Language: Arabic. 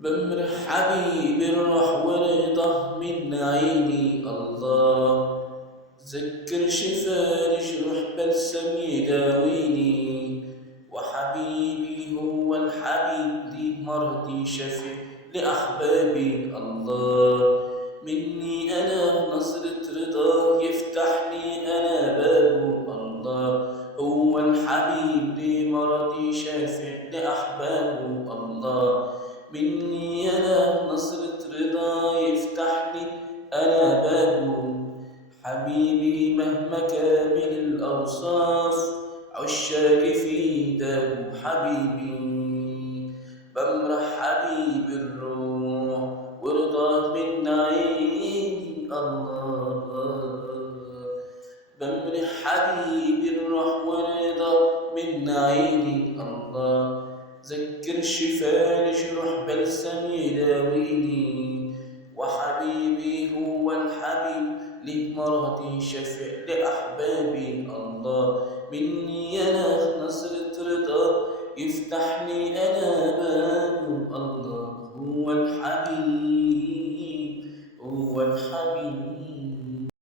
بمر حبيبي الروح ورضا من عيني الله. ذكر شفاني جروح بلسم يداويني، وحبيبي هو الحبيب لي مرضي شفيع لأحبابي الله. مني أنا نظرة رضا يفتح لي أنا بابه الله. هو الحبيب لي مرضي شافع لأحبابه الله. مني أنا نظرة رضا يفتح لي أنا بابه. حبيبي مهما كامل الأوصاف عشاق في داه حبيبي. بمرح حبيب الروح ورضاه من عيني الله. بمرح حبيب الروح ورضاه من عيني الله. ذكر شفاني جروح بلسم يداويني، وحبيبي هو الحبيب لمرضي شفيع لأحبابي الله. مني أنا نظرة رضا يفتح